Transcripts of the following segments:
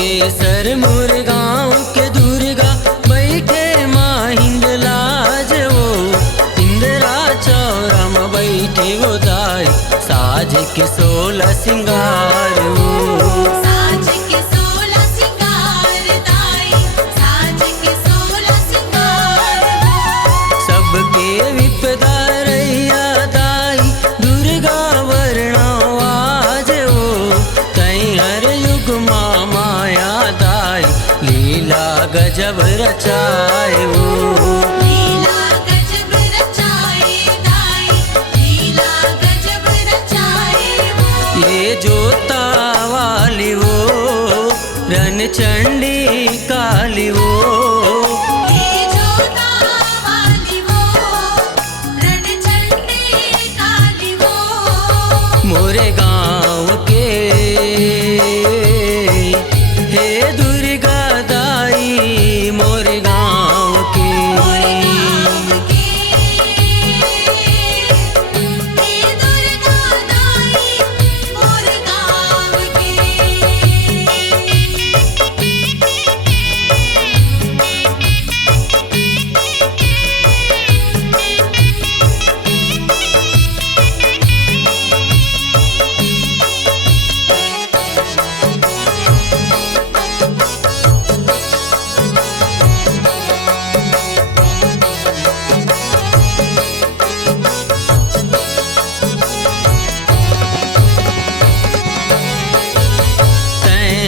मुंगेसर मोर गाँव के दुर्गा बैठे माँ हिंगलाज वो इंदिरा चौरा में बैठे वो दाई साज के 16 सिंगार वो साज के 16 सिंगार दाई साज के 16 सिंगार सबके विपदा रैया दाई दुर्गा वर्णवाज वो कहीं हर युग माँ माया दाई लीला गजब रचाए वो लीला गजब रचाए दाई लीला गजब रचाए वो ये जोता वाली वो रणचंडी काली वो ये जोता वाली वो रणचंडी काली वो मोरे गाँव के हे दुर्गा दाई मोरे गाँव के मोरे गाँव के हे दुर्गा दाई मोरे गाँव के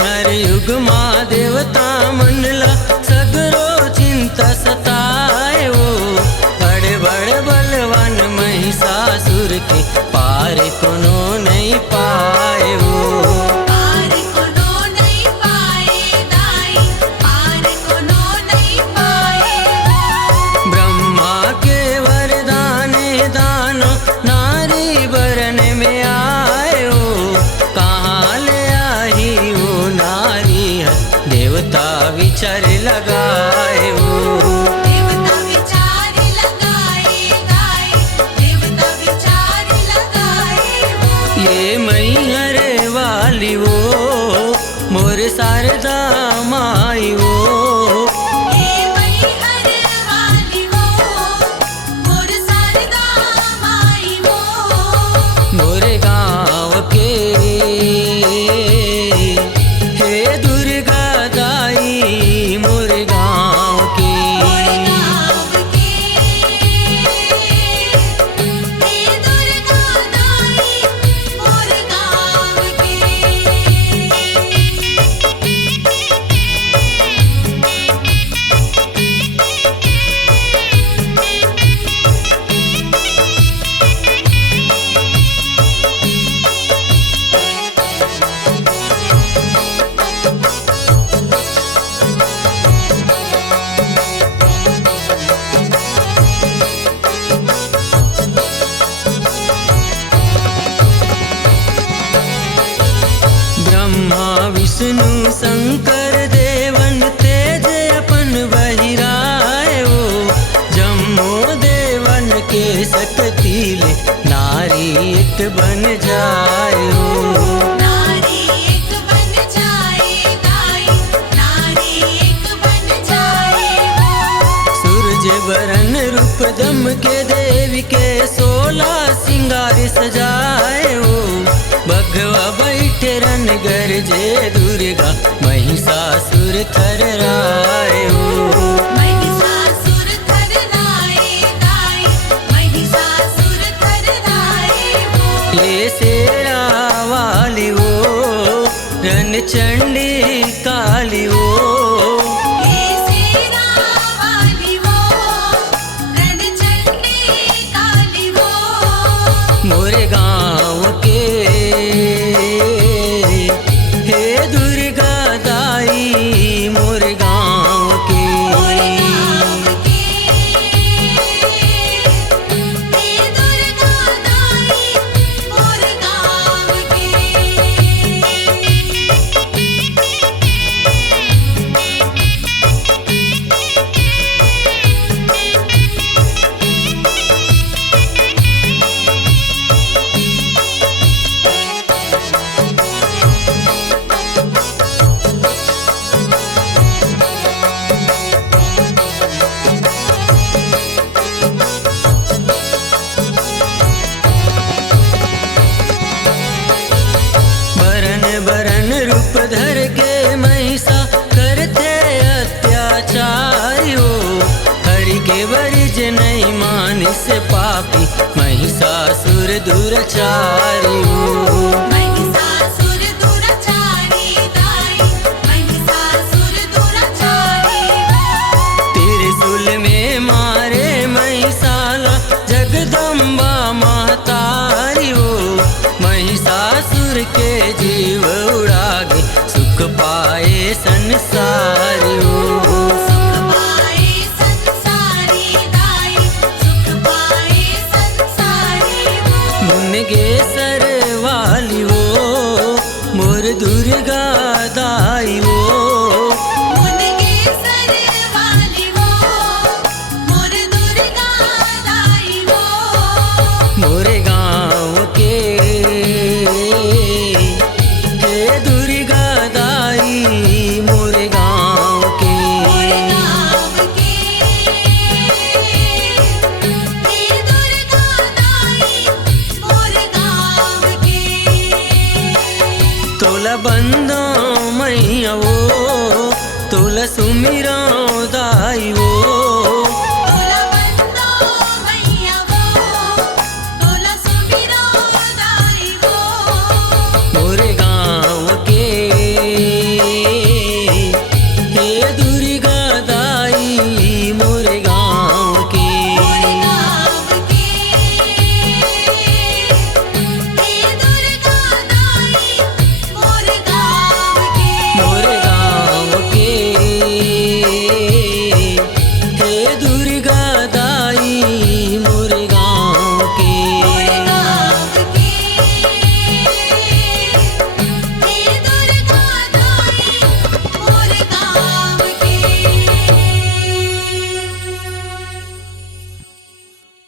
हर युग माँ देवता मनला सगरो चिंता सताए वो बड़े बड़े बलवान महिषासुर के पार कोनो नहीं पाए वो पार कोनो नहीं पाए दाई पार कोनो नहीं पाए ब्रह्मा के वरदान दानो नारी बरन में आए हो कहाँ ले आई वो नारी है देवता विचार लगाए वो देवता विचार लगाए दाई देवता विचार लगाए वो ये मैहर वाली वो मोर शारदा माई वो ये मैहर वाली वो मोर शारदा माई वो मोरे गाँव के हे दुर्गा दाई मोरे गाँव के मोरे गाँव के हे दुर्गा दाई मोरे गाँव के ब्रह्मा विष्णु शंकर देवन तेज अपन बहिराए वो जम्मो देवन के शक्ति ले नारी एक बन जाए वो नारी एक बन जाए दाई नारी एक बन जाए वो सूरज बरन रूप दम के देवी के 16 सिंगार सजाए हो भगवा बैठे रन गरजे दुर्गा महिषासुर थर्राए हो महिषासुर थर्राए दाई महिषासुर थर्राए वो ये शेरा वाली वो रणचंडी काली वो ये शेरा वाली वो रणचंडी काली वो मोरे गाँव के हे दुर्गा दाई मोरे गाँव के मोरे गाँव के हे दुर्गा दाई मोरे गाँव के बरन रूप धर के महिषा करते अत्याचारी हो। हरि के बरिज नहीं मानिस पापी महिषासुर दुराचारी हो। महिषासुर दुराचारी दाई महिषासुर दुराचारी त्रिशूल में मारे महिषाला जगदम्बा महतारी हो। महिषासुर के जीव उड़ागे सुख पाए संसारी हो। सुख पाए संसारी दाई सुख पाए संसारी मुनगेसर वाली वो मोर दुर्गा दाई वो। मुनगेसर वाली वो मोर दुर्गा दाई वो मोरे गाँव के दुर्गा दाई मोरे गाँव के। मोर गाँव के हे दुर्गा दाई मोर गाँव के तोला बंदो मैया वो तोला सुमिरा